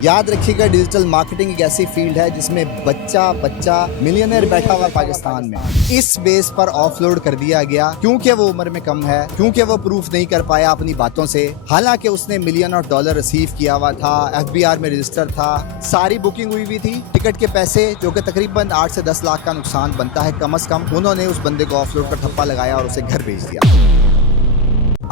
याद रखिएगा, digital marketing एक ऐसी फील्ड है जिसमें बच्चा मिलियनर बैठा हुआ पाकिस्तान में। इस बेस पर ऑफलोड कर दिया गया क्योंकि वो उम्र में कम है, क्योंकि वो प्रूफ नहीं कर पाया अपनी बातों से। हालांकि उसने मिलियन ऑफ डॉलर रिसीव किया हुआ था, एफबीआर में रजिस्टर था, सारी बुकिंग हुई हुई थी। टिकट के पैसे जो कि तकरीबन 8 से 10 लाख का नुकसान बनता है कम से कम, उन्होंने उस बंदे को ऑफलोड का ठप्पा लगाया और उसे घर भेज दिया।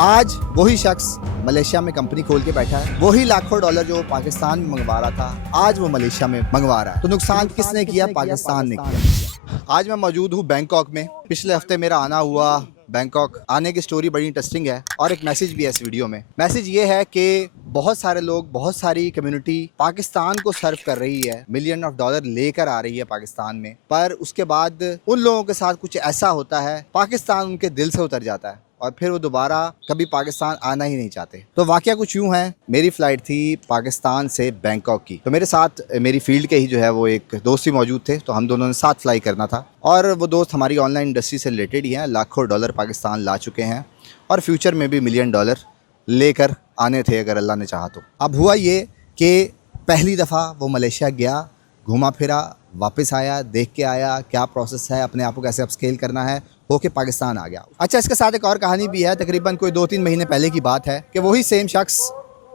आज वही शख्स मलेशिया में कंपनी खोल के बैठा है। वही लाखों डॉलर जो पाकिस्तान में मंगवा रहा था, आज वो मलेशिया में मंगवा रहा है। तो नुकसान किसने किया? पाकिस्तान ने किया। आज मैं मौजूद हूँ बैंकॉक में। पिछले हफ्ते मेरा आना हुआ। बैंकॉक आने की स्टोरी बड़ी इंटरेस्टिंग है और एक मैसेज भी है इस वीडियो में। मैसेज ये है कि बहुत सारे लोग, बहुत सारी कम्युनिटी पाकिस्तान को सर्व कर रही है, मिलियन ऑफ डॉलर लेकर आ रही है पाकिस्तान में, पर उसके बाद उन लोगों के साथ कुछ ऐसा होता है, पाकिस्तान उनके दिल से उतर जाता है और फिर वो दोबारा कभी पाकिस्तान आना ही नहीं चाहते। तो वाकया कुछ यूँ है, मेरी फ़्लाइट थी पाकिस्तान से बैंकॉक की, तो मेरे साथ मेरी फील्ड के ही जो है वो एक दोस्त ही मौजूद थे, तो हम दोनों ने साथ फ्लाई करना था। और वो दोस्त हमारी ऑनलाइन इंडस्ट्री से रिलेटेड ही हैं, लाखों डॉलर पाकिस्तान ला चुके हैं और फ्यूचर में भी मिलियन डॉलर लेकर आने थे अगर अल्लाह ने चाहा तो। अब हुआ ये कि पहली दफ़ा वो मलेशिया गया, घूमा फिरा, वापस आया, देख के आया क्या प्रोसेस है, अपने आप को कैसे अपस्केल करना है, होके पाकिस्तान आ गया। अच्छा, इसके साथ एक और कहानी भी है। तकरीबन कोई 2-3 महीने पहले की बात है कि वही सेम शख्स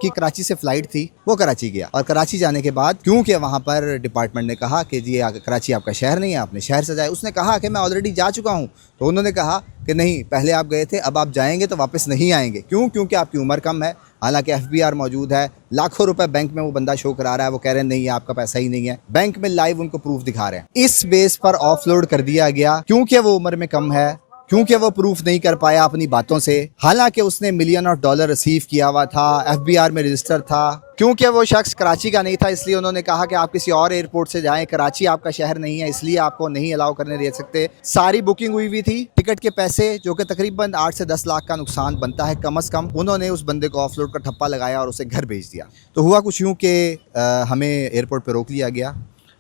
की कराची से फ़्लाइट थी, वो कराची गया और कराची जाने के बाद क्योंकि वहाँ पर डिपार्टमेंट ने कहा कि जी कराची आपका शहर नहीं है, आपने शहर से जाए। उसने कहा कि मैं ऑलरेडी जा चुका हूँ। तो उन्होंने कहा कि नहीं, पहले आप गए थे, अब आप जाएंगे तो वापस नहीं आएंगे। क्यों? क्योंकि आपकी उम्र कम है। हालांकि एफबीआर मौजूद है, लाखों रुपए बैंक में वो बंदा शो करा रहा है, वो कह रहे हैं नहीं आपका पैसा ही नहीं है, बैंक में लाइव उनको प्रूफ दिखा रहे हैं। इस बेस पर ऑफलोड कर दिया गया क्योंकि वो उम्र में कम है, क्योंकि वो प्रूफ नहीं कर पाया अपनी बातों से। हालांकि उसने मिलियन ऑफ डॉलर रिसीव किया हुआ था, एफबीआर में रजिस्टर था। क्योंकि वो शख्स कराची का नहीं था, इसलिए उन्होंने कहा कि आप किसी और एयरपोर्ट से जाएं, कराची आपका शहर नहीं है, इसलिए आपको नहीं अलाउ करने दे सकते। सारी बुकिंग हुई हुई थी। टिकट के पैसे जो कि तकरीबन 8 से 10 लाख का नुकसान बनता है कम से कम, उन्होंने उस बंदे को ऑफलोड का ठप्पा लगाया और उसे घर भेज दिया। तो हुआ कुछ यूँ कि हमें एयरपोर्ट पर रोक लिया गया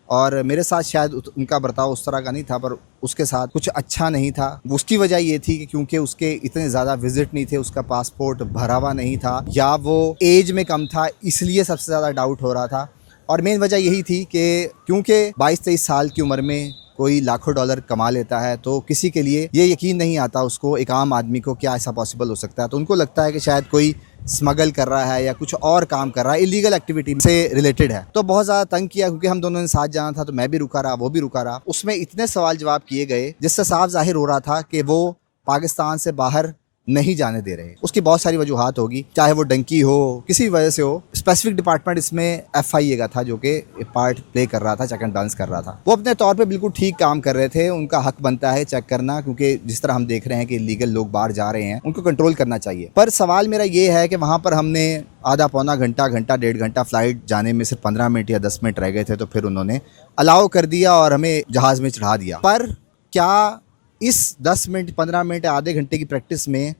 और मेरे साथ शायद उनका बर्ताव उस तरह का नहीं था, पर उसके साथ कुछ अच्छा नहीं था। उसकी वजह ये थी कि क्योंकि उसके इतने ज़्यादा विजिट नहीं थे, उसका पासपोर्ट भरा हुआ नहीं था, या वो एज में कम था, इसलिए सबसे ज़्यादा डाउट हो रहा था। और मेन वजह यही थी कि क्योंकि 22-23 साल की उम्र में कोई लाखों डॉलर कमा लेता है, तो किसी के लिए ये यकीन नहीं आता उसको, एक आम आदमी को, क्या ऐसा पॉसिबल हो सकता है। तो उनको लगता है कि शायद कोई स्मगल कर रहा है या कुछ और काम कर रहा है, इलीगल एक्टिविटी से रिलेटेड है। तो बहुत ज़्यादा तंग किया, क्योंकि हम दोनों ने साथ जाना था, तो मैं भी रुका रहा, वो भी रुका रहा। उसमें इतने सवाल जवाब किए गए जिससे साफ जाहिर हो रहा था कि वो पाकिस्तान से बाहर नहीं जाने दे रहे। उसकी बहुत सारी वजूहात होगी, चाहे वो डंकी हो, किसी वजह से हो। स्पेसिफिक डिपार्टमेंट इसमें एफआईए का था जो कि पार्ट प्ले कर रहा था, चेक एंड बैलेंस कर रहा था। वो अपने तौर पे बिल्कुल ठीक काम कर रहे थे, उनका हक बनता है चेक करना, क्योंकि जिस तरह हम देख रहे हैं कि लीगल लोग बाहर जा रहे हैं, उनको कंट्रोल करना चाहिए। पर सवाल मेरा ये है कि वहाँ पर हमने आधा पौना घंटा, डेढ़ घंटा, फ्लाइट जाने में सिर्फ 15 मिनट या 10 मिनट रह गए थे, तो फिर उन्होंने अलाउ कर दिया और हमें जहाज़ में चढ़ा दिया। पर क्या इस 10 मिनट, 15 मिनट, आधे घंटे की प्रैक्टिस में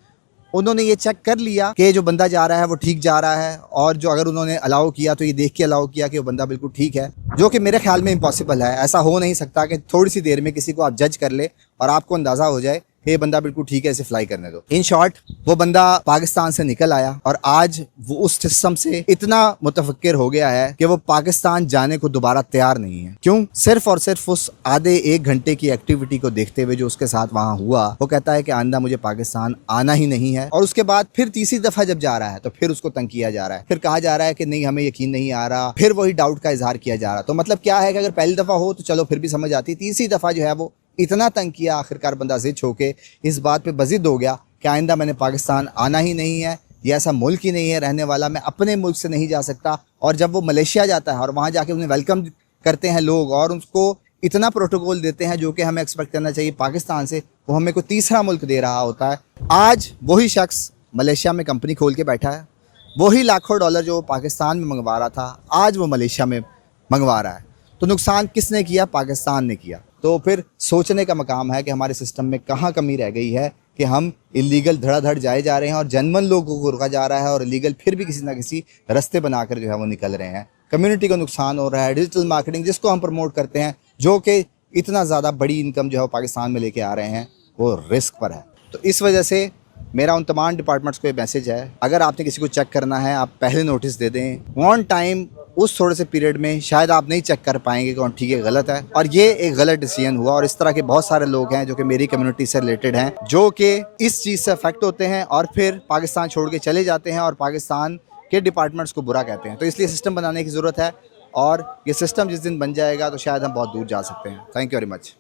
उन्होंने ये चेक कर लिया कि जो बंदा जा रहा है वो ठीक जा रहा है? और जो अगर उन्होंने अलाउ किया तो ये देख के अलाउ किया कि वो बंदा बिल्कुल ठीक है, जो कि मेरे ख्याल में इम्पॉसिबल है। ऐसा हो नहीं सकता कि थोड़ी सी देर में किसी को आप जज कर ले और आपको अंदाज़ा हो जाए ये बंदा बिल्कुल ठीक है, इसे फ्लाई करने दो। इन शॉर्ट, वो बंदा पाकिस्तान से निकल आया और आज वो उस सिस्टम से इतना मुतफक्किर हो गया है कि वो पाकिस्तान जाने को दोबारा तैयार नहीं है। क्यों? सिर्फ और सिर्फ उस आधे 1 घंटे की एक्टिविटी को देखते हुए जो उसके साथ वहाँ हुआ, वो कहता है कि आइंदा मुझे पाकिस्तान आना ही नहीं है। और उसके बाद फिर तीसरी दफ़ा जब जा रहा है तो फिर उसको तंग किया जा रहा है, फिर कहा जा रहा है कि नहीं हमें यकीन नहीं आ रहा, फिर वही डाउट का इजहार किया जा रहा। तो मतलब क्या है कि अगर पहली दफ़ा हो तो चलो फिर भी समझ आती, तीसरी दफ़ा जो है वो इतना तंग किया, आखिरकार बंदा जिद होके इस बात पे बजिद हो गया कि आइंदा मैंने पाकिस्तान आना ही नहीं है, ये ऐसा मुल्क ही नहीं है रहने वाला, मैं अपने मुल्क से नहीं जा सकता। और जब वो मलेशिया जाता है और वहाँ जाके उन्हें वेलकम करते हैं लोग और उसको इतना प्रोटोकॉल देते हैं जो कि हमें एक्सपेक्ट करना चाहिए पाकिस्तान से, वो हमें कोई तीसरा मुल्क दे रहा होता है। आज वही शख्स मलेशिया में कंपनी खोल के बैठा है, वही लाखों डॉलर जो पाकिस्तान में मंगवा रहा था, आज वो मलेशिया में मंगवा रहा है। तो नुकसान किसने किया? पाकिस्तान ने किया। तो फिर सोचने का मकाम है कि हमारे सिस्टम में कहाँ कमी रह गई है कि हम इलीगल धड़ाधड़ जाए जा रहे हैं और जनवन लोगों को रोका जा रहा है और इलीगल फिर भी किसी ना किसी रास्ते बनाकर जो है वो निकल रहे हैं। कम्युनिटी को नुकसान हो रहा है। डिजिटल मार्केटिंग जिसको हम प्रमोट करते हैं, जो कि इतना ज़्यादा बड़ी इनकम जो है पाकिस्तान में लेके आ रहे हैं, वो रिस्क पर है। तो इस वजह से मेरा उन तमाम डिपार्टमेंट्स को ये मैसेज है, अगर आपने किसी को चेक करना है आप पहले नोटिस दे दें, ऑन टाइम उस थोड़े से पीरियड में शायद आप नहीं चेक कर पाएंगे कौन ठीक है गलत है, और ये एक गलत डिसीजन हुआ। और इस तरह के बहुत सारे लोग हैं जो कि मेरी कम्युनिटी से रिलेटेड हैं, जो कि इस चीज़ से अफेक्ट होते हैं और फिर पाकिस्तान छोड़ के चले जाते हैं और पाकिस्तान के डिपार्टमेंट्स को बुरा कहते हैं। तो इसलिए सिस्टम बनाने की ज़रूरत है, और ये सिस्टम जिस दिन बन जाएगा तो शायद हम बहुत दूर जा सकते हैं। Thank you very much.